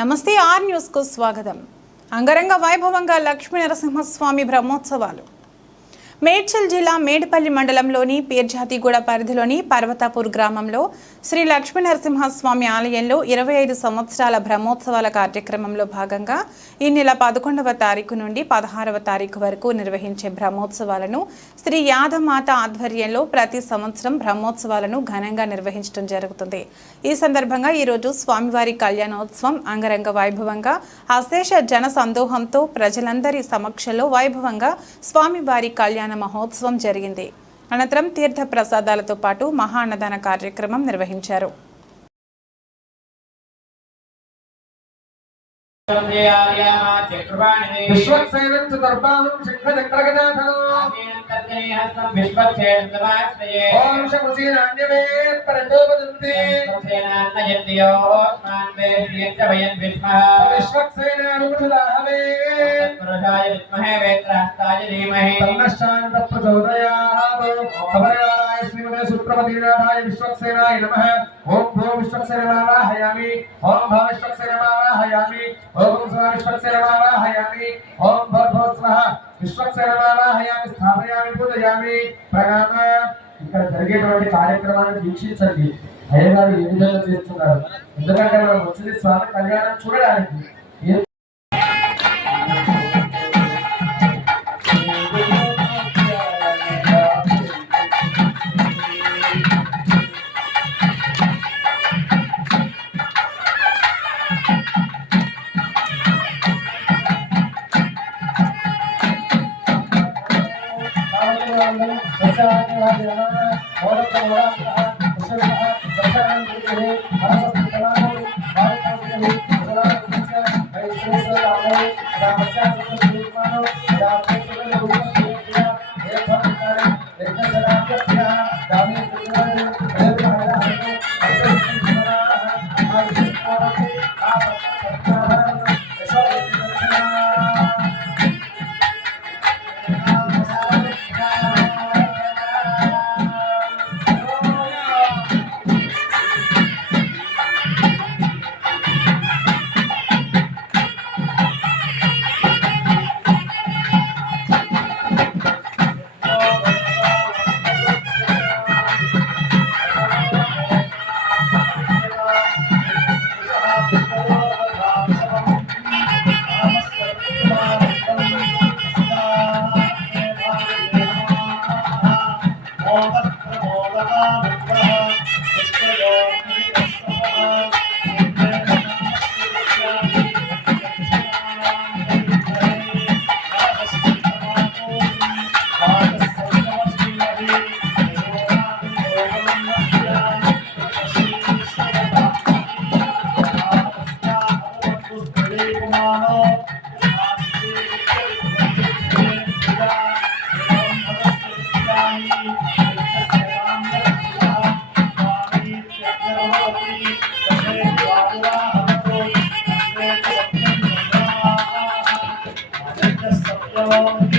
నమస్తే are news కు స్వాగతం. అంగరంగ వైభవంగా లక్ష్మీ నరసింహస్వామి బ్రహ్మోత్సవాలు. మేడ్చల్ జిల్లా మేడిపల్లి మండలంలోని పీర్జాతిగూడ పరిధిలోని పర్వతాపూర్ గ్రామంలో శ్రీ లక్ష్మీ నరసింహస్వామి ఆలయంలో 25 సంవత్సరాల బ్రహ్మోత్సవాల కార్యక్రమంలో భాగంగా ఈ నెల 11వ తారీఖు నుండి 16వ తారీఖు వరకు నిర్వహించే బ్రహ్మోత్సవాలను శ్రీ యాదమాత ఆధ్వర్యంలో ప్రతి సంవత్సరం బ్రహ్మోత్సవాలను ఘనంగా నిర్వహించడం జరుగుతుంది. ఈ సందర్భంగా ఈరోజు స్వామివారి కళ్యాణోత్సవం అంగరంగ వైభవంగా అశేష జన సందోహంతో ప్రజలందరి సమక్షంలో వైభవంగా స్వామివారి కళ్యాణ మహోత్సవం జరిగింది. అనంతరం తీర్థ ప్రసాదాలతో పాటు మహా అన్నదాన కార్యక్రమం నిర్వహించారు. ఇక్కడ జరిగేటువంటి కార్యక్రమాన్ని వీక్షించండి. అయ్యగారు ఏ విధంగా చేస్తున్నారు. ఎందుకంటే మనం వచ్చింది స్వామి కళ్యాణం చూడడానికి. Hello.